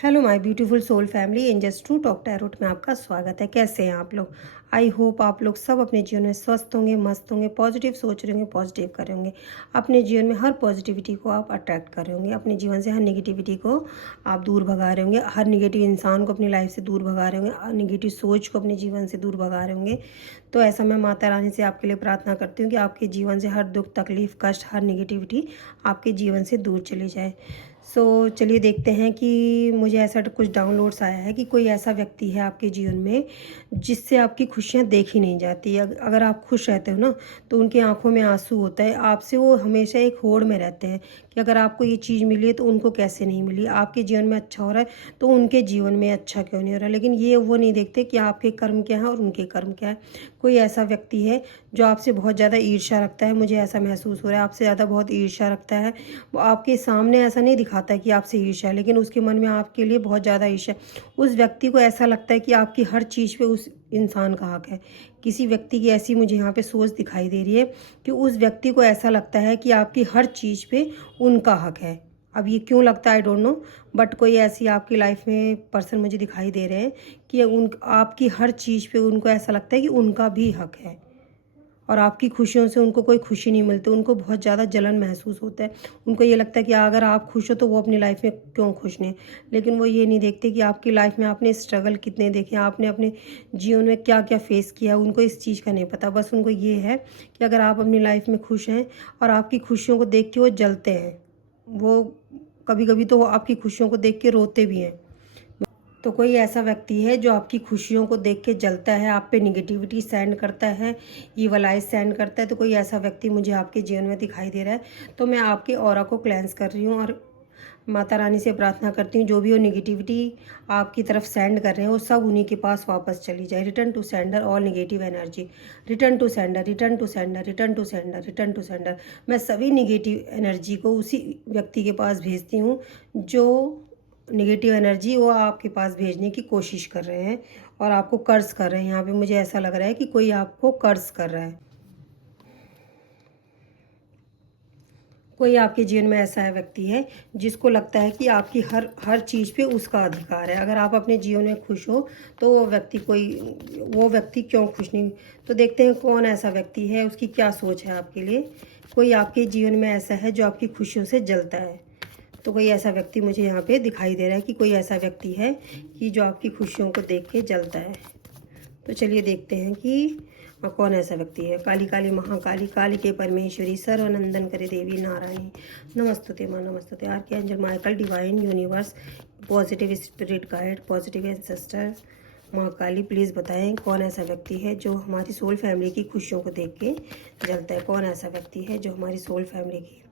Hello my beautiful soul family, angels to talk tarot में आपका स्वागत है। कैसे हैं आप लोग? आई होप आप लोग सब अपने जीवन में स्वस्थ होंगे, मस्त होंगे, पॉजिटिव सोच रहे होंगे, पॉजिटिव कर रहे होंगे। अपने जीवन में हर पॉजिटिविटी को आप अट्रैक्ट कर रहे होंगे। अपने जीवन से हर नेगेटिविटी को आप दूर भगा रहे होंगे। हर नेगेटिव इंसान को अपनी लाइफ से दूर भगा रहे होंगे। हर नेगेटिव सोच को अपने जीवन से दूर भगा रहे होंगे। तो ऐसा मैं माता रानी से आपके लिए प्रार्थना करती हूँ कि आपके जीवन से हर दुख, तकलीफ, कष्ट, हर नेगेटिविटी आपके जीवन से दूर चली जाए। चलिए देखते हैं कि मुझे ऐसा कुछ डाउनलोड्स आया है कि कोई ऐसा व्यक्ति है आपके जीवन में जिससे आपकी खुशियां देखी नहीं जाती। अगर आप खुश रहते हो ना, तो उनकी आंखों में आंसू होता है। आपसे वो हमेशा एक होड़ में रहते हैं कि अगर आपको ये चीज़ मिली है तो उनको कैसे नहीं मिली। आपके जीवन में अच्छा हो रहा है तो उनके जीवन में अच्छा क्यों नहीं हो रहा। लेकिन ये वो नहीं देखते कि आपके कर्म क्या है और उनके कर्म क्या है। कोई ऐसा व्यक्ति है जो आपसे बहुत ज़्यादा ईर्ष्या रखता है। मुझे ऐसा महसूस हो रहा है आपसे ज़्यादा बहुत ईर्ष्या रखता है। वो आपके सामने ऐसा नहीं दिखाता है कि आपसे ईर्ष्या है, लेकिन उसके मन में आपके लिए बहुत ज़्यादा ईर्ष्या। उस व्यक्ति को ऐसा लगता है कि आपकी हर चीज़ पे उस इंसान का हक है। किसी व्यक्ति की ऐसी मुझे यहाँ पे सोच दिखाई दे रही है कि उस व्यक्ति को ऐसा लगता है कि आपकी हर चीज़ पे उनका हक है। अब ये क्यों लगता है आई डोंट नो, बट कोई ऐसी आपकी लाइफ में पर्सन मुझे दिखाई दे रहे हैं कि आपकी हर चीज़ पे उनको ऐसा लगता है कि उनका भी हक है और आपकी खुशियों से उनको कोई खुशी नहीं मिलती। उनको बहुत ज़्यादा जलन महसूस होता है। उनको ये लगता है कि अगर आप खुश हो तो वो अपनी लाइफ में क्यों खुश नहीं। लेकिन वो ये नहीं देखते कि आपकी लाइफ में आपने स्ट्रगल कितने देखे, आपने अपने जीवन में क्या क्या फेस किया। उनको इस चीज़ का नहीं पता। बस उनको ये है कि अगर आप अपनी लाइफ में खुश हैं और आपकी खुशियों को देख के वो जलते हैं। वो कभी कभी तो वो आपकी खुशियों को देख के रोते भी हैं। तो कोई ऐसा व्यक्ति है जो आपकी खुशियों को देख के जलता है, आप पे निगेटिविटी सेंड करता है, ईवलाइज सेंड करता है। तो कोई ऐसा व्यक्ति मुझे आपके जीवन में दिखाई दे रहा है। तो मैं आपके ऑरा को क्लेंस कर रही हूँ और माता रानी से प्रार्थना करती हूँ जो भी वो निगेटिविटी आपकी तरफ सेंड कर रहे हैं वो सब उन्हीं के पास वापस चली जाए। Return to sender all negative energy. Return to sender, return to sender, return to sender, return to sender. मैं सभी निगेटिव एनर्जी को उसी व्यक्ति के पास भेजती हूँ जो नेगेटिव एनर्जी वो आपके पास भेजने की कोशिश कर रहे हैं और आपको कर्ज कर रहे हैं। यहाँ पे मुझे ऐसा लग रहा है कि कोई आपको कर्ज कर रहा है। कोई आपके जीवन में ऐसा है व्यक्ति है जिसको लगता है कि आपकी हर हर चीज़ पे उसका अधिकार है। अगर आप अपने जीवन में खुश हो तो वो व्यक्ति क्यों खुश नहीं। तो देखते हैं कौन ऐसा व्यक्ति है, उसकी क्या सोच है आपके लिए। कोई आपके जीवन में ऐसा है जो आपकी खुशियों से जलता है। तो कोई ऐसा व्यक्ति मुझे यहाँ पे दिखाई दे रहा है कि कोई ऐसा व्यक्ति है कि जो आपकी खुशियों को देख के जलता है। तो चलिए देखते हैं कि कौन ऐसा व्यक्ति है। काली काली महाकाली, काली के परमेश्वरी, सर्वनंदन करे देवी नारायणी, नमस्तुते माँ, नमस्तुते archangel Michael, divine universe, positive spirit guide, positive ancestor Mahakali, please बताएं कौन ऐसा व्यक्ति है जो हमारी सोल फैमिली की खुशियों को देख के जलता है। कौन ऐसा व्यक्ति है जो हमारी सोल फैमिली की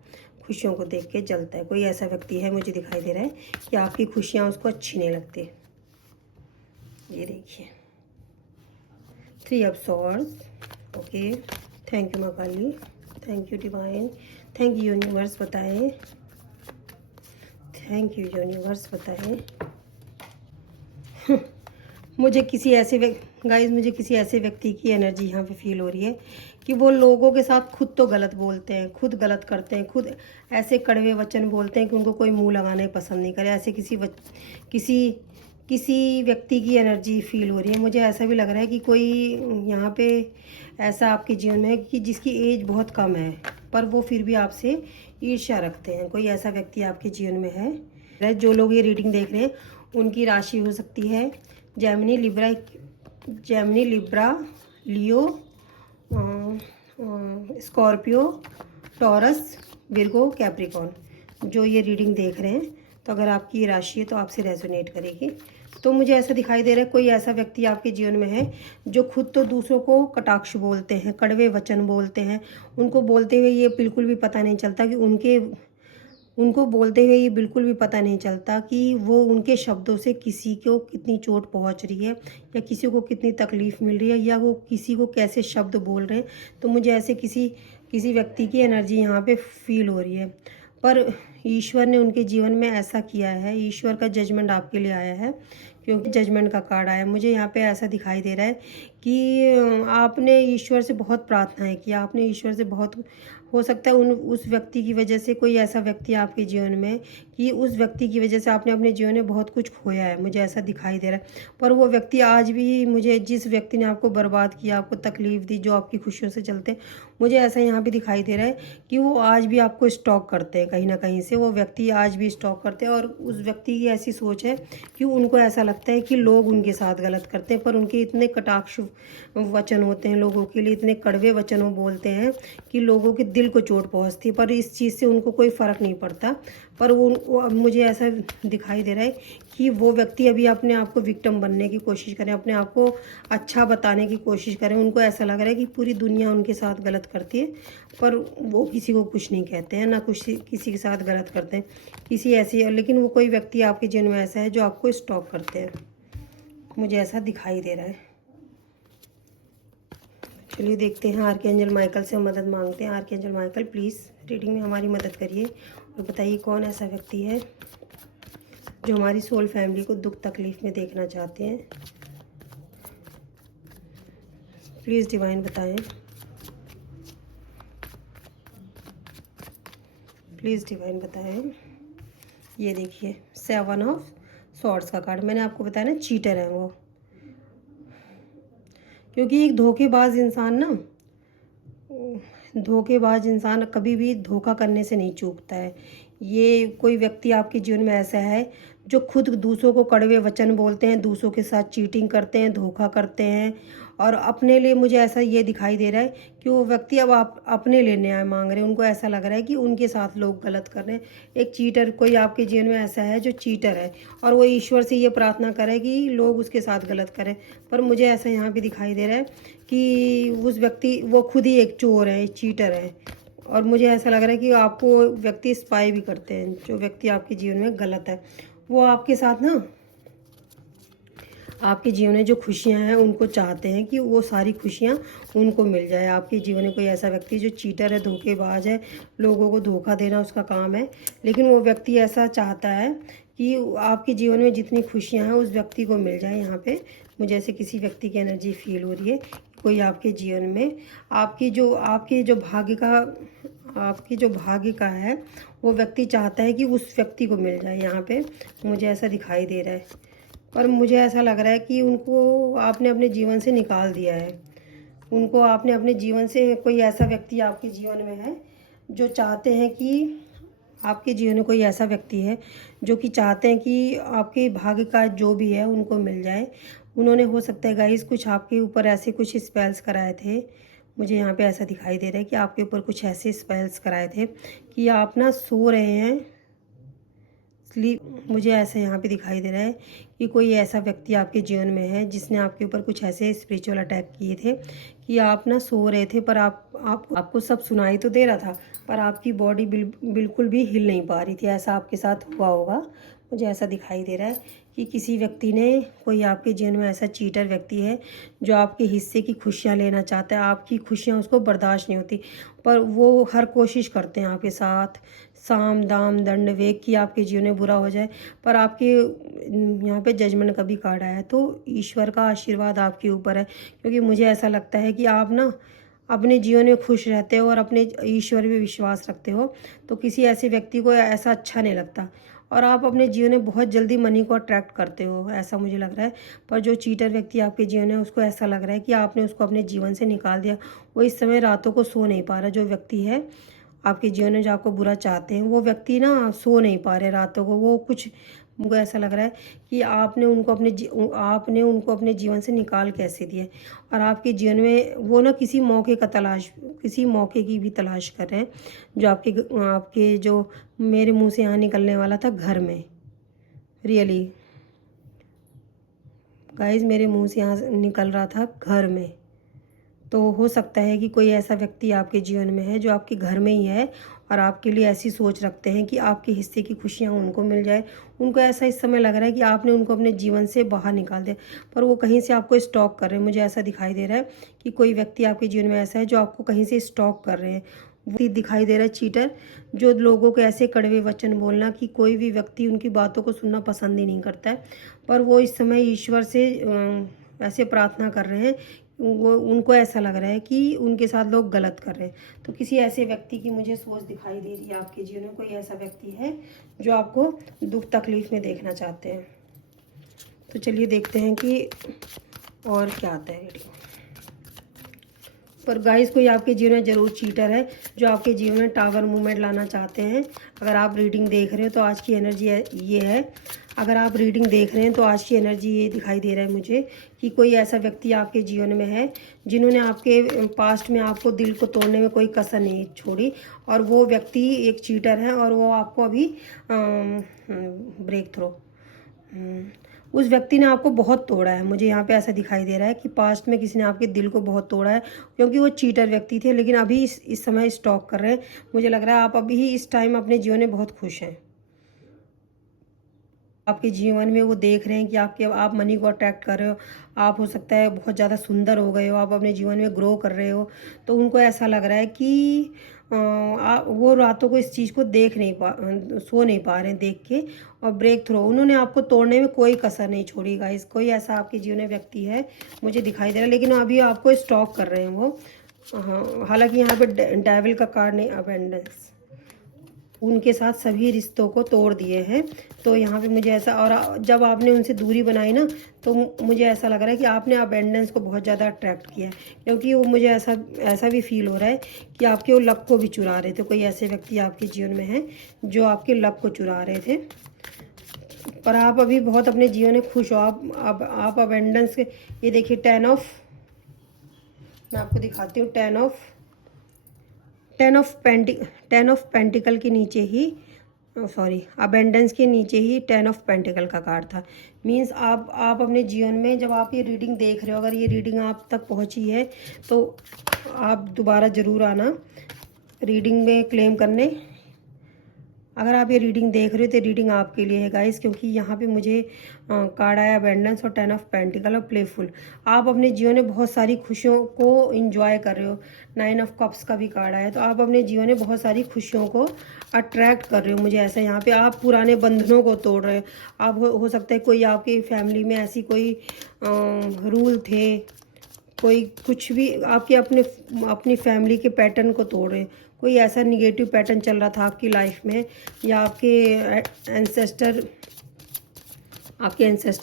खुशियों को देख के जलता है। कोई ऐसा व्यक्ति है मुझे दिखाई दे रहा है कि आपकी खुशियाँ उसको अच्छी नहीं लगती। ये देखिए, 3 of swords. Okay, thank you माँ Kali, thank you divine, thank you universe, बताएं। थैंक यू यूनिवर्स, बताएं। मुझे किसी ऐसे गाइस मुझे किसी ऐसे व्यक्ति की एनर्जी यहाँ पे फील हो रही है कि वो लोगों के साथ खुद तो गलत बोलते हैं, खुद गलत करते हैं, खुद ऐसे कड़वे वचन बोलते हैं कि उनको कोई मुंह लगाने पसंद नहीं करे। ऐसे किसी किसी व्यक्ति की एनर्जी फील हो रही है। मुझे ऐसा भी लग रहा है कि कोई यहाँ पे ऐसा आपके जीवन में है कि जिसकी एज बहुत कम है पर वो फिर भी आपसे ईर्ष्या रखते हैं। कोई ऐसा व्यक्ति आपके जीवन में है। जो लोग ये रीडिंग देख रहे हैं उनकी राशि हो सकती है जेमिनी, लिब्रा, लियो, स्कॉर्पियो, टॉरस, विर्गो, कैप्रिकॉन। जो ये रीडिंग देख रहे हैं तो अगर आपकी राशि है तो आपसे रेजोनेट करेगी। तो मुझे ऐसा दिखाई दे रहा है कोई ऐसा व्यक्ति आपके जीवन में है जो खुद तो दूसरों को कटाक्ष बोलते हैं, कड़वे वचन बोलते हैं। उनको बोलते हुए ये बिल्कुल भी पता नहीं चलता कि उनको बोलते हुए ये बिल्कुल भी पता नहीं चलता कि वो उनके शब्दों से किसी को कितनी चोट पहुंच रही है या किसी को कितनी तकलीफ़ मिल रही है या वो किसी को कैसे शब्द बोल रहे हैं। तो मुझे ऐसे किसी व्यक्ति की एनर्जी यहाँ पे फील हो रही है। पर ईश्वर ने उनके जीवन में ऐसा किया है, ईश्वर का जजमेंट आपके लिए आया है क्योंकि जजमेंट का कार्ड आया है। मुझे यहाँ पे ऐसा दिखाई दे रहा है कि आपने ईश्वर से बहुत प्रार्थनाएं की, आपने ईश्वर से बहुत हो सकता है उस व्यक्ति की वजह से, कोई ऐसा व्यक्ति आपके जीवन में कि उस व्यक्ति की वजह से आपने अपने जीवन में बहुत कुछ खोया है, मुझे ऐसा दिखाई दे रहा है। पर वो व्यक्ति आज भी, मुझे जिस व्यक्ति ने आपको बर्बाद किया, आपको तकलीफ़ दी, जो आपकी खुशियों से चलते हैं, मुझे ऐसा यहाँ भी दिखाई दे रहा है कि वो आज भी आपको स्टॉक करते हैं, कहीं ना कहीं से वो व्यक्ति आज भी स्टॉक करते हैं। और उस व्यक्ति की ऐसी सोच है कि उनको ऐसा लगता है कि लोग उनके साथ गलत करते हैं, पर उनके इतने कटाक्ष वचन होते हैं, लोगों के लिए इतने कड़वे वचन वो बोलते हैं कि लोगों के दिल को चोट पहुंचती है, पर इस चीज़ से उनको कोई फ़र्क नहीं पड़ता। पर वो अब मुझे ऐसा दिखाई दे रहा है कि वो व्यक्ति अभी अपने आप को विक्टिम बनने की कोशिश करें, अपने आप को अच्छा बताने की कोशिश करें। उनको ऐसा लग रहा है कि पूरी दुनिया उनके साथ गलत करती है, पर वो किसी को कुछ नहीं कहते हैं, ना कुछ किसी के साथ गलत करते हैं, किसी ऐसी। लेकिन वो कोई व्यक्ति आपके जीवन में ऐसा है जो आपको स्टॉक करते हैं, मुझे ऐसा दिखाई दे रहा है। चलिए देखते हैं, आर्कएंजल माइकल से हम मदद मांगते हैं। आर्कएंजल माइकल प्लीज़ रीडिंग में हमारी मदद करिए और बताइए कौन ऐसा व्यक्ति है जो हमारी सोल फैमिली को दुख तकलीफ़ में देखना चाहते हैं। प्लीज़ डिवाइन बताएं, प्लीज़ डिवाइन बताएं। ये देखिए 7 ऑफ सॉर्ड्स का कार्ड, मैंने आपको बताया ना चीटर है वो, क्योंकि एक धोखेबाज इंसान कभी भी धोखा करने से नहीं चूकता है। ये कोई व्यक्ति आपके जीवन में ऐसा है जो खुद दूसरों को कड़वे वचन बोलते हैं, दूसरों के साथ चीटिंग करते हैं, धोखा करते हैं, और अपने लिए, मुझे ऐसा ये दिखाई दे रहा है कि वो व्यक्ति अब आप अपने लिए न्याय मांग रहे हैं। उनको ऐसा लग रहा है कि उनके साथ लोग गलत कर रहे हैं। एक चीटर, कोई आपके जीवन में ऐसा है जो चीटर है, और वो ईश्वर से ये प्रार्थना करे कि लोग उसके साथ गलत करें। पर मुझे ऐसा यहाँ भी दिखाई दे रहा है कि उस व्यक्ति, वो खुद ही एक चोर है, एक चीटर है। और मुझे ऐसा लग रहा है कि आपको व्यक्ति स्पाई भी करते हैं। जो व्यक्ति आपके जीवन में गलत है, वो आपके साथ ना, आपके जीवन में जो खुशियां हैं उनको चाहते हैं कि वो सारी खुशियां उनको मिल जाए। आपके जीवन में कोई ऐसा व्यक्ति जो चीटर है, धोखेबाज है, लोगों को धोखा देना उसका काम है, लेकिन वो व्यक्ति ऐसा चाहता है कि आपके जीवन में जितनी खुशियां हैं उस व्यक्ति को मिल जाए। यहाँ पे मुझे ऐसे किसी व्यक्ति की एनर्जी फील हो रही है, कोई आपके जीवन में आपकी जो भाग्य का है, वो व्यक्ति चाहता है कि उस व्यक्ति को मिल जाए। यहाँ पे मुझे ऐसा दिखाई दे रहा है, पर मुझे ऐसा लग रहा है कि उनको आपने अपने जीवन से निकाल दिया है। उनको आपने अपने जीवन से, कोई ऐसा व्यक्ति आपके जीवन में है जो चाहते हैं कि, आपके जीवन में कोई ऐसा व्यक्ति है जो कि चाहते हैं कि आपके भाग्य का जो भी है उनको मिल जाए। उन्होंने, हो सकता है गाइस, कुछ आपके ऊपर ऐसे कुछ स्पेल्स कराए थे। मुझे यहाँ पे ऐसा दिखाई दे रहा है कि आपके ऊपर कुछ ऐसे स्पेल्स कराए थे कि आप ना सो रहे हैं, मुझे ऐसा यहाँ पे दिखाई दे रहा है कि कोई ऐसा व्यक्ति आपके जीवन में है जिसने आपके ऊपर कुछ ऐसे स्पिरिचुअल अटैक किए थे कि आप ना सो रहे थे, पर आपको सब सुनाई तो दे रहा था, पर आपकी बॉडी बिल्कुल भी हिल नहीं पा रही थी। ऐसा आपके साथ हुआ होगा, मुझे ऐसा दिखाई दे रहा है कि किसी व्यक्ति ने, कोई आपके जीवन में ऐसा चीटर व्यक्ति है जो आपके हिस्से की खुशियाँ लेना चाहता है। आपकी खुशियाँ उसको बर्दाश्त नहीं होती, पर वो हर कोशिश करते हैं आपके साथ साम दाम दंड वेग कि आपके जीवन में बुरा हो जाए। पर आपके यहाँ पे जजमेंट का भी कार्ड आया है, तो ईश्वर का आशीर्वाद आपके ऊपर है, क्योंकि मुझे ऐसा लगता है कि आप ना अपने जीवन में खुश रहते हो और अपने ईश्वर पे विश्वास रखते हो, तो किसी ऐसे व्यक्ति को ऐसा अच्छा नहीं लगता, और आप अपने जीवन में बहुत जल्दी मनी को अट्रैक्ट करते हो, ऐसा मुझे लग रहा है। पर जो चीटर व्यक्ति आपके जीवन में, उसको ऐसा लग रहा है कि आपने उसको अपने जीवन से निकाल दिया। वो इस समय रातों को सो नहीं पा रहा। जो व्यक्ति है आपके जीवन में जो आपको बुरा चाहते हैं, वो व्यक्ति ना सो नहीं पा रहे रातों को। वो कुछ, मुझे ऐसा लग रहा है कि आपने उनको अपने जीवन से निकाल कैसे दिया, और आपके जीवन में वो ना किसी मौके की भी तलाश कर रहे हैं, जो आपके जो, मेरे मुंह से यहाँ निकलने वाला था घर में, रियली गाइज मेरे मुंह से यहाँ निकल रहा था घर में। तो हो सकता है कि कोई ऐसा व्यक्ति आपके जीवन में है जो आपके घर में ही है, और आपके लिए ऐसी सोच रखते हैं कि आपके हिस्से की खुशियां उनको मिल जाए। उनको ऐसा इस समय लग रहा है कि आपने उनको अपने जीवन से बाहर निकाल दिया, पर वो कहीं से आपको स्टॉक कर रहे हैं। मुझे ऐसा दिखाई दे रहा है कि कोई व्यक्ति आपके जीवन में ऐसा है जो आपको कहीं से स्टॉक कर रहे हैं। वो दिखाई दे रहा है चीटर, जो लोगों को ऐसे कड़वे वचन बोलना कि कोई भी व्यक्ति उनकी बातों को सुनना पसंद ही नहीं करता है। पर वो इस समय ईश्वर से ऐसे प्रार्थना कर रहे हैं वो उनको ऐसा लग रहा है कि उनके साथ लोग गलत कर रहे हैं। तो किसी ऐसे व्यक्ति की मुझे सोच दिखाई दे रही है आपके जीवन में। कोई ऐसा व्यक्ति है जो आपको दुख तकलीफ में देखना चाहते हैं। तो चलिए देखते हैं कि और क्या आता है रीडिंग। पर गाइस कोई आपके जीवन में ज़रूर चीटर है जो आपके जीवन में टावर मूवमेंट लाना चाहते हैं। अगर आप रीडिंग देख रहे हो तो आज की एनर्जी ये है। अगर आप रीडिंग देख रहे हैं तो आज की एनर्जी ये दिखाई दे रहा है मुझे कि कोई ऐसा व्यक्ति आपके जीवन में है जिन्होंने आपके पास्ट में आपको दिल को तोड़ने में कोई कसर नहीं छोड़ी, और वो व्यक्ति एक चीटर है और वो आपको अभी ब्रेक थ्रो उस व्यक्ति ने आपको बहुत तोड़ा है। मुझे यहाँ पे ऐसा दिखाई दे रहा है कि पास्ट में किसी ने आपके दिल को बहुत तोड़ा है, क्योंकि वो चीटर व्यक्ति थे, लेकिन अभी इस समय स्टॉक कर रहे हैं। मुझे लग रहा है आप अभी इस टाइम अपने जीवन में बहुत खुश हैं। आपके जीवन में वो देख रहे हैं कि आप मनी को अट्रैक्ट कर रहे हो। आप हो सकता है बहुत ज़्यादा सुंदर हो गए हो, आप अपने जीवन में ग्रो कर रहे हो। तो उनको ऐसा लग रहा है कि वो रातों को इस चीज़ को सो नहीं पा रहे हैं देख के। और ब्रेक थ्रो उन्होंने आपको तोड़ने में कोई कसर नहीं छोड़ी गाइस। कोई ऐसा आपके जीवन में व्यक्ति है मुझे दिखाई दे रहा है, लेकिन अभी आपको स्टॉक कर रहे हैं वो। हाँ, हालांकि यहाँ पे डेविल का कार्ड नहीं, अबेंडेंस उनके साथ सभी रिश्तों को तोड़ दिए हैं। तो यहाँ पे मुझे ऐसा, और जब आपने उनसे दूरी बनाई ना, तो मुझे ऐसा लग रहा है कि आपने अबेंडेंस को बहुत ज़्यादा अट्रैक्ट किया है, क्योंकि वो मुझे ऐसा भी फील हो रहा है कि आपके वो लक को भी चुरा रहे थे। कोई ऐसे व्यक्ति आपके जीवन में है जो आपके लक को चुरा रहे थे, पर आप अभी बहुत अपने जीवन में खुश हो। आप अबेंडेंस के, ये देखिए मैं आपको दिखाती हूँ टेन ऑफ पेंटिकल के नीचे ही, सॉरी, अबेंडेंस के नीचे ही 10 ऑफ पेंटिकल का कार्ड था। मींस आप अपने जीवन में जब आप ये रीडिंग देख रहे हो, अगर ये रीडिंग आप तक पहुंची है तो आप दोबारा ज़रूर आना रीडिंग में क्लेम करने। अगर आप ये रीडिंग देख रहे हो तो रीडिंग आपके लिए है गाइस, क्योंकि यहाँ पे मुझे कार्ड आया अबेंडेंस और 10 ऑफ पेंटिकल और प्लेफुल। आप अपने जीवन में बहुत सारी खुशियों को इंजॉय कर रहे हो। 9 ऑफ कप्स का भी कार्ड आया, तो आप अपने जीवन में बहुत सारी खुशियों को अट्रैक्ट कर रहे हो। मुझे ऐसा यहाँ पे आप पुराने बंधनों को तोड़ रहे हो। आप हो सकता है कोई आपकी फैमिली में ऐसी कोई रूल थे, कोई कुछ भी आपके अपनी फैमिली के पैटर्न को तोड़ रहे हैं। कोई ऐसा निगेटिव पैटर्न चल रहा था आपकी लाइफ में, या आपके एंसेस्टर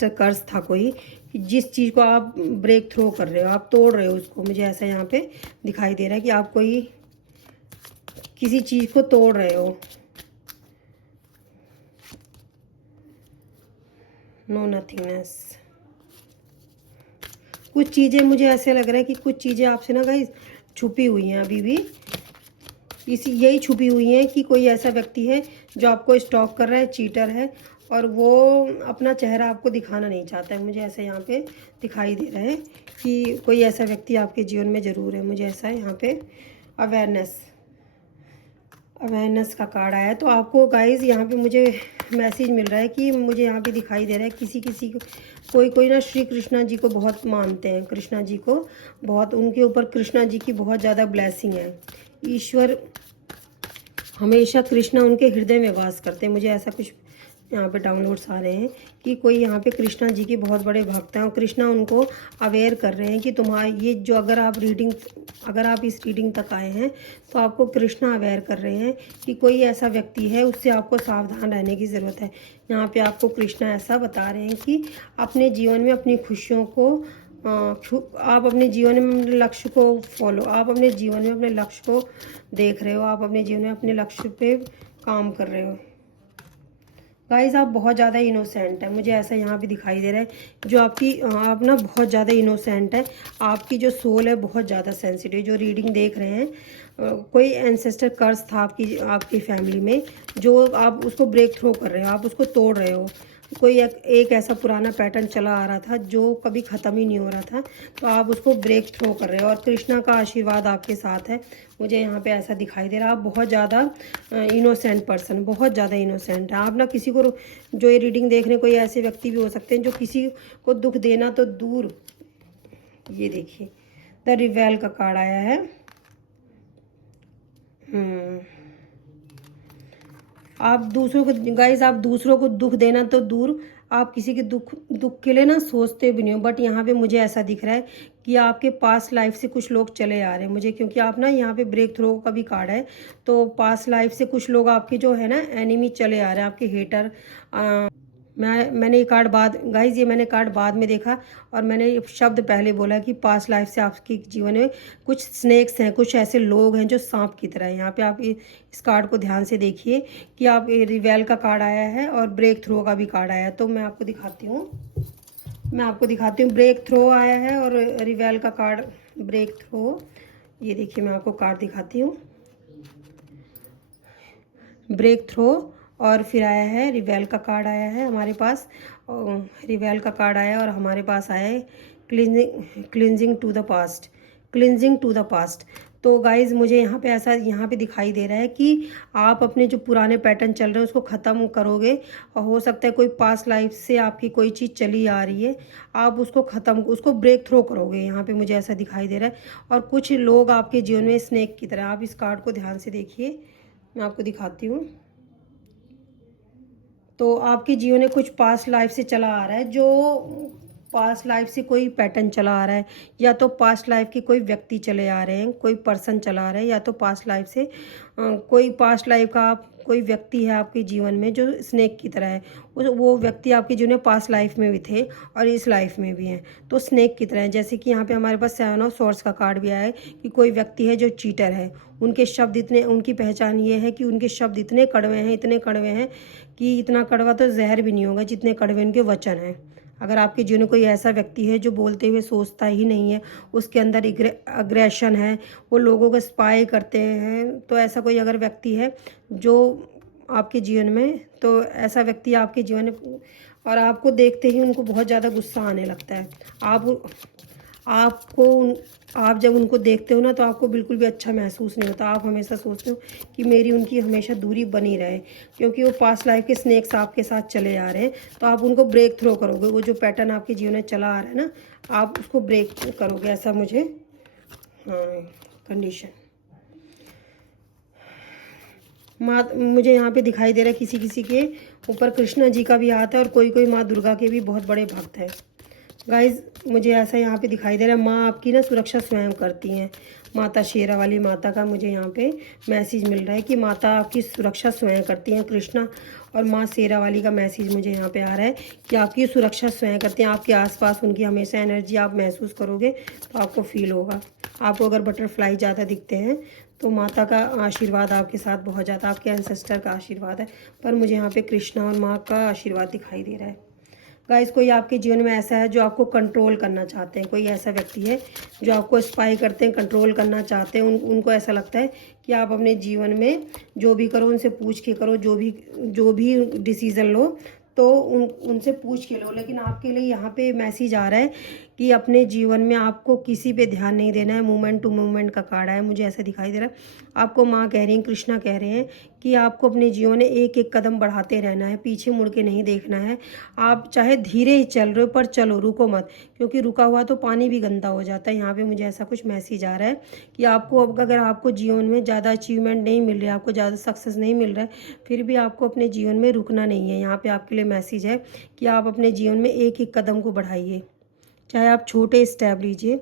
कर्ज था कोई, कि जिस चीज़ को आप ब्रेक थ्रो कर रहे हो, आप तोड़ रहे हो उसको। मुझे ऐसा यहाँ पे दिखाई दे रहा है कि आप कोई किसी चीज़ को तोड़ रहे हो। No nothingness. कुछ चीज़ें मुझे ऐसे लग रहा है कि कुछ चीज़ें आपसे ना गाइस छुपी हुई हैं अभी भी। यही छुपी हुई हैं कि कोई ऐसा व्यक्ति है जो आपको स्टॉक कर रहा है, चीटर है, और वो अपना चेहरा आपको दिखाना नहीं चाहता है। मुझे ऐसा यहाँ पे दिखाई दे रहा है कि कोई ऐसा व्यक्ति आपके जीवन में ज़रूर है। मुझे ऐसा है यहाँ पे अवेयरनेस का कार्ड आया है। तो आपको गाइस यहाँ पे मुझे मैसेज मिल रहा है कि मुझे यहाँ पे दिखाई दे रहा है किसी को कोई ना श्री कृष्णा जी को बहुत मानते हैं। कृष्णा जी को बहुत, उनके ऊपर कृष्णा जी की बहुत ज़्यादा ब्लेसिंग है। ईश्वर हमेशा, कृष्णा उनके हृदय में वास करते हैं। मुझे ऐसा कुछ यहाँ पे डाउनलोड्स आ रहे हैं कि कोई यहाँ पे कृष्णा जी के बहुत बड़े भक्त हैं, और कृष्णा उनको अवेयर कर रहे हैं कि तुम्हारा ये जो, अगर आप इस रीडिंग तक आए हैं तो आपको कृष्णा अवेयर कर रहे हैं कि कोई ऐसा व्यक्ति है, उससे आपको सावधान रहने की ज़रूरत है। यहाँ पे आपको कृष्णा ऐसा बता रहे हैं कि अपने जीवन में अपनी खुशियों को, आप अपने जीवन में अपने लक्ष्य को आप अपने जीवन में अपने लक्ष्य को देख रहे हो, आप अपने जीवन में अपने लक्ष्य पे काम कर रहे हो। गाइस आप बहुत ज़्यादा इनोसेंट है, मुझे ऐसा यहाँ पे दिखाई दे रहा है। जो आप ना बहुत ज़्यादा इनोसेंट है। आपकी जो सोल है बहुत ज़्यादा सेंसिटिव। जो रीडिंग देख रहे हैं, कोई एंसेस्टर कर्ज था आपकी फैमिली में, जो आप उसको ब्रेक थ्रो कर रहे हो, आप उसको तोड़ रहे हो। कोई एक ऐसा पुराना पैटर्न चला आ रहा था जो कभी ख़त्म ही नहीं हो रहा था, तो आप उसको ब्रेक थ्रो कर रहे हो, और कृष्णा का आशीर्वाद आपके साथ है। मुझे यहाँ पे ऐसा दिखाई दे रहा है। आप बहुत ज़्यादा इनोसेंट पर्सन, बहुत ज़्यादा इनोसेंट है आप ना। किसी को, जो ये रीडिंग देख रहे हैं, कोई ऐसे व्यक्ति भी हो सकते हैं जो किसी को दुख देना तो दूर। ये देखिए द रिवेल का कार्ड आया है। आप दूसरों को, गाइस आप दूसरों को दुख देना तो दूर, आप किसी के दुख के लिए ना सोचते भी नहीं हो, बट यहाँ पे मुझे ऐसा दिख रहा है कि आपके पास्ट लाइफ से कुछ लोग चले आ रहे हैं मुझे, क्योंकि आप ना यहाँ पे ब्रेक थ्रो का भी कार्ड है। तो पास्ट लाइफ से कुछ लोग आपके जो है ना एनिमी चले आ रहे हैं, आपके हेटर। मैंने ये कार्ड बाद, गाइज ये मैंने कार्ड बाद में देखा, और मैंने ये शब्द पहले बोला कि पास्ट लाइफ से आपके जीवन में कुछ स्नेक्स हैं, कुछ ऐसे लोग हैं जो सांप की तरह हैं। यहाँ पे आप इस कार्ड को ध्यान से देखिए कि आप ये रिवेल का कार्ड आया है और ब्रेक थ्रो का भी कार्ड आया है। तो मैं आपको दिखाती हूँ, ब्रेक थ्रो आया है और रिवेल का कार्ड ब्रेक थ्रो। ये देखिए मैं आपको कार्ड दिखाती हूँ, ब्रेक थ्रो, और फिर आया है रिवेल का कार्ड आया है हमारे पास, रिवेल का कार्ड आया और हमारे पास आया है cleansing to the past, cleansing to the past. तो गाइज़ मुझे यहाँ पे ऐसा यहाँ पे दिखाई दे रहा है कि आप अपने जो पुराने पैटर्न चल रहे हैं उसको ख़त्म करोगे, और हो सकता है कोई पास्ट लाइफ से आपकी कोई चीज़ चली आ रही है, आप उसको उसको ब्रेक थ्रो करोगे। यहाँ पे मुझे ऐसा दिखाई दे रहा है। और कुछ लोग आपके जीवन में स्नेक की तरह, आप इस कार्ड को ध्यान से देखिए, मैं आपको दिखाती हूँ। तो आपके जीवन में कुछ पास्ट लाइफ से चला आ रहा है, जो पास्ट लाइफ से कोई पैटर्न चला आ रहा है, या तो पास्ट लाइफ के कोई व्यक्ति चले आ रहे हैं, कोई पर्सन चला आ रहा है, या तो पास्ट लाइफ से कोई पास्ट लाइफ का आप कोई व्यक्ति है आपके जीवन में जो स्नेक की तरह है। वो व्यक्ति आपके जीवन में पास्ट लाइफ में भी थे और इस लाइफ में भी हैं, तो स्नेक की तरह है। जैसे कि यहाँ पे हमारे पास 7 ऑफ स्वॉर्ड्स का कार्ड भी आया है कि कोई व्यक्ति है जो चीटर है, उनके शब्द इतने, उनकी पहचान ये है कि उनके शब्द इतने कड़वे हैं, इतने कड़वे हैं कि इतना कड़वा तो जहर भी नहीं होगा जितने कड़वे उनके वचन हैं। अगर आपके जीवन में कोई ऐसा व्यक्ति है जो बोलते हुए सोचता ही नहीं है, उसके अंदर अग्रेशन है, वो लोगों को स्पाई करते हैं, तो ऐसा कोई अगर व्यक्ति है जो आपके जीवन में, तो ऐसा व्यक्ति आपके जीवन में, और आपको देखते ही उनको बहुत ज़्यादा गुस्सा आने लगता है। आप जब उनको देखते हो ना तो आपको बिल्कुल भी अच्छा महसूस नहीं होता। आप हमेशा सोचते हो कि मेरी उनकी हमेशा दूरी बनी रहे, क्योंकि वो पास्ट लाइफ के स्नेक्स आपके साथ चले आ रहे हैं। तो आप उनको ब्रेक थ्रो करोगे, वो जो पैटर्न आपके जीवन में चला आ रहा है ना, आप उसको ब्रेक करोगे, ऐसा मुझे कंडीशन मुझे यहाँ पे दिखाई दे रहा है। किसी किसी के ऊपर कृष्णा जी का भी हाथ है और कोई कोई माँ दुर्गा के भी बहुत बड़े भक्त हैं। गाइज मुझे ऐसा यहाँ पे दिखाई दे रहा है, माँ आपकी ना सुरक्षा स्वयं करती हैं। माता शेरा वाली माता का मुझे यहाँ पे मैसेज मिल रहा है कि माता आपकी सुरक्षा स्वयं करती हैं। कृष्णा और माँ शेरा वाली का मैसेज मुझे यहाँ पे आ रहा है कि आपकी सुरक्षा स्वयं करती हैं। आपके आसपास उनकी हमेशा एनर्जी आप महसूस करोगे तो आपको फील होगा। आपको अगर बटरफ्लाई ज़्यादा दिखते हैं तो माता का आशीर्वाद आपके साथ बहुत ज़्यादा, आपके एंसेस्टर का आशीर्वाद है। पर मुझे यहाँ पे कृष्णा और माँ का आशीर्वाद दिखाई दे रहा है। गाइस कोई आपके जीवन में ऐसा है जो आपको कंट्रोल करना चाहते हैं, कोई ऐसा व्यक्ति है जो आपको स्पाई करते हैं, कंट्रोल करना चाहते हैं। उनको ऐसा लगता है कि आप अपने जीवन में जो भी करो उनसे पूछ के करो, जो भी डिसीज़न लो तो उनसे पूछ के लो। लेकिन आपके लिए यहाँ पे मैसेज आ रहा है कि अपने जीवन में आपको किसी पे ध्यान नहीं देना है। मूवमेंट टू मूवमेंट का कार्ड है, मुझे ऐसा दिखाई दे रहा है। आपको माँ कह रही हैं, कृष्णा कह रहे हैं कि आपको अपने जीवन में एक एक कदम बढ़ाते रहना है, पीछे मुड़ के नहीं देखना है। आप चाहे धीरे ही चल रहे हो पर चलो, रुको मत, क्योंकि रुका हुआ तो पानी भी गंदा हो जाता है। यहाँ पे मुझे ऐसा कुछ मैसेज आ रहा है कि आपको अगर आपको जीवन में ज़्यादा अचीवमेंट नहीं मिल रहा है, आपको ज़्यादा सक्सेस नहीं मिल रहा है, फिर भी आपको अपने जीवन में रुकना नहीं है। यहाँ पे आपके लिए मैसेज है कि आप अपने जीवन में एक एक कदम को बढ़ाइए, चाहे आप छोटे स्टेप लीजिए,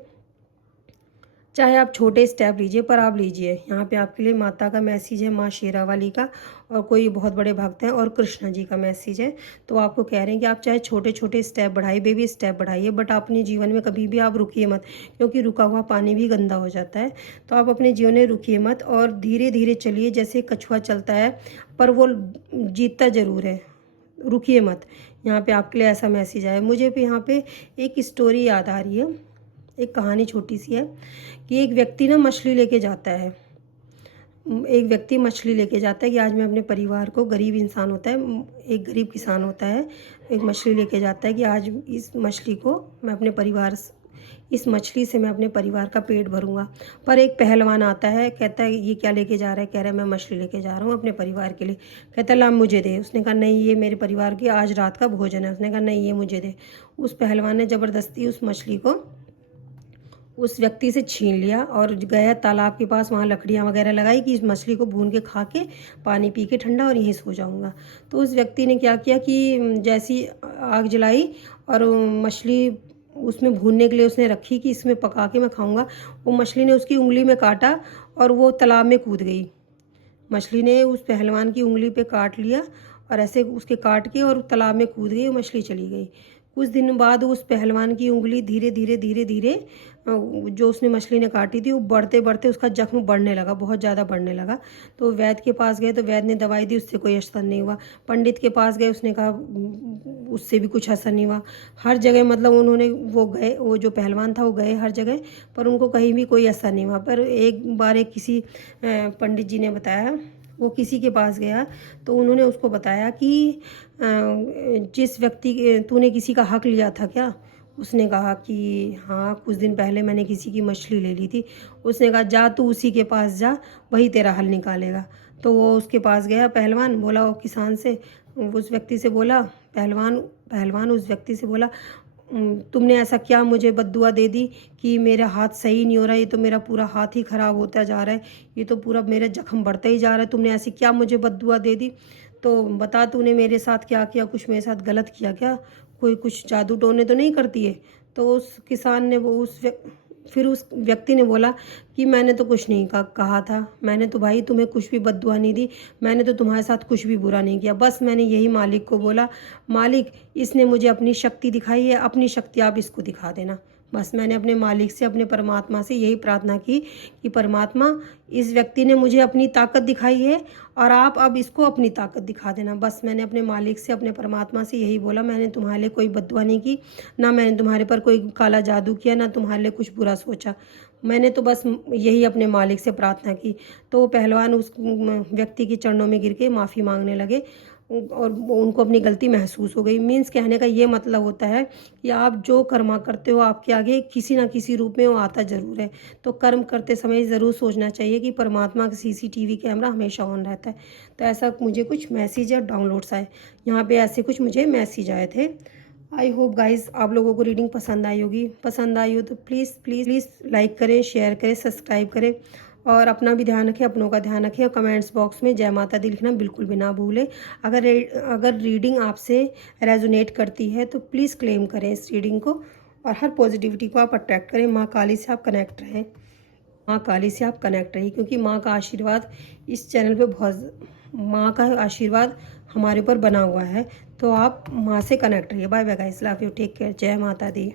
पर आप लीजिए। यहाँ पे आपके लिए माता का मैसेज है, माँ शेरा वाली का, और कोई बहुत बड़े भक्त हैं, और कृष्णा जी का मैसेज है। तो आपको कह रहे हैं कि आप चाहे छोटे छोटे स्टेप बढ़ाइए, बेबी स्टेप बढ़ाइए, बट अपने जीवन में कभी भी आप रुकिए मत, क्योंकि रुका हुआ पानी भी गंदा हो जाता है। तो आप अपने जीवन में रुकिए मत और धीरे धीरे चलिए, जैसे कछुआ चलता है पर वो जीतता ज़रूर है, रुकिए मत। यहाँ पे आपके लिए ऐसा मैसेज आया। मुझे भी यहाँ पे एक स्टोरी याद आ रही है, एक कहानी छोटी सी है कि एक व्यक्ति ना मछली लेके जाता है। एक व्यक्ति मछली लेके जाता है कि आज मैं अपने परिवार को, गरीब इंसान होता है, एक गरीब किसान होता है, एक मछली लेके जाता है कि आज इस मछली से मैं अपने परिवार का पेट भरूंगा। पर एक पहलवान आता है, कहता है ये क्या लेके जा रहा है? कह रहा है मैं मछली लेके जा रहा हूँ अपने परिवार के लिए। कहता है ला मुझे दे। उसने कहा नहीं, ये मेरे परिवार की आज रात का भोजन है। उसने कहा नहीं, ये मुझे दे। उस पहलवान ने ज़बरदस्ती उस मछली को उस व्यक्ति से छीन लिया और गया तालाब के पास, वहाँ लकड़ियाँ वगैरह लगाई कि इस मछली को भून के खा के पानी पी के ठंडा और यहीं सो जाऊँगा। तो उस व्यक्ति ने क्या किया कि जैसी आग जलाई और मछली उसमें भूनने के लिए उसने रखी कि इसमें पका के मैं खाऊंगा, वो मछली ने उसकी उंगली में काटा और वो तालाब में कूद गई। मछली ने उस पहलवान की उंगली पे काट लिया और ऐसे उसके काट के और तालाब में कूद गई और मछली चली गई। कुछ दिन बाद उस पहलवान की उंगली धीरे धीरे धीरे धीरे जो उसने मछली ने काटी थी वो बढ़ते बढ़ते उसका जख्म बढ़ने लगा, बहुत ज़्यादा बढ़ने लगा। तो वैद्य के पास गए तो वैद्य ने दवाई दी, उससे कोई असर नहीं हुआ। पंडित के पास गए, उसने कहा उससे भी कुछ असर नहीं हुआ। हर जगह मतलब उन्होंने वो गए, वो जो पहलवान था वो गए हर जगह, पर उनको कहीं भी कोई असर नहीं हुआ। पर एक बार एक किसी पंडित जी ने बताया, वो किसी के पास गया तो उन्होंने उसको बताया कि जिस व्यक्ति तूने किसी का हक लिया था क्या? उसने कहा कि हाँ, कुछ दिन पहले मैंने किसी की मछली ले ली थी। उसने कहा जा तू उसी के पास जा, वही तेरा हल निकालेगा। तो वो उसके पास गया पहलवान, बोला वो किसान से, उस व्यक्ति से बोला, पहलवान पहलवान उस व्यक्ति से बोला तुमने ऐसा क्या मुझे बद्दुआ दे दी कि मेरा हाथ सही नहीं हो रहा, ये तो मेरा पूरा हाथ ही ख़राब होता जा रहा है, ये तो पूरा मेरा जख्म बढ़ता ही जा रहा है, तुमने ऐसी क्या मुझे बद्दुआ दे दी? तो बता तूने मेरे साथ क्या किया, कुछ मेरे साथ गलत किया क्या? कोई कुछ जादू टोने तो नहीं करती है? तो उस किसान ने फिर उस व्यक्ति ने बोला कि मैंने तो कुछ नहीं कहा था, मैंने तो भाई तुम्हें कुछ भी बद्दुआ नहीं दी, मैंने तो तुम्हारे साथ कुछ भी बुरा नहीं किया, बस मैंने यही मालिक को बोला, मालिक इसने मुझे अपनी शक्ति दिखाई है, अपनी शक्ति आप इसको दिखा देना। बस मैंने अपने मालिक से, अपने परमात्मा से यही प्रार्थना की कि परमात्मा इस व्यक्ति ने मुझे अपनी ताकत दिखाई है और आप अब इसको अपनी ताकत दिखा देना। बस मैंने अपने मालिक से, अपने परमात्मा से यही बोला, मैंने तुम्हारे लिए कोई बद्दुआ नहीं की, ना मैंने तुम्हारे पर कोई काला जादू किया, ना तुम्हारे लिए कुछ बुरा सोचा, मैंने तो बस यही अपने मालिक से प्रार्थना की। तो वो पहलवान उस व्यक्ति के चरणों में गिर के माफ़ी मांगने लगे और उनको अपनी गलती महसूस हो गई। मीन्स कहने का ये मतलब होता है कि आप जो कर्मा करते हो आपके आगे किसी ना किसी रूप में वो आता ज़रूर है। तो कर्म करते समय ज़रूर सोचना चाहिए कि परमात्मा का CCTV कैमरा हमेशा ऑन रहता है। तो ऐसा मुझे कुछ मैसेज और डाउनलोड्स आए, यहाँ पे ऐसे कुछ मुझे मैसेज आए थे। आई होप गाइस आप लोगों को रीडिंग पसंद आई होगी। पसंद आई हो तो प्लीज़ प्लीज़ प्लीज़ लाइक करें, शेयर करें, सब्सक्राइब करें और अपना भी ध्यान रखें, अपनों का ध्यान रखें और कमेंट्स बॉक्स में जय माता दी लिखना बिल्कुल भी ना भूलें। अगर रीडिंग आपसे रेजोनेट करती है तो प्लीज़ क्लेम करें इस रीडिंग को और हर पॉजिटिविटी को आप अट्रैक्ट करें। माँ काली से आप कनेक्ट रहें, माँ काली से आप कनेक्ट रहिए, क्योंकि माँ का आशीर्वाद इस चैनल पे बहुत, माँ का आशीर्वाद हमारे ऊपर बना हुआ है। तो आप माँ से कनेक्ट रहिए। Bye bye guys, love you, take care, जय माता दी।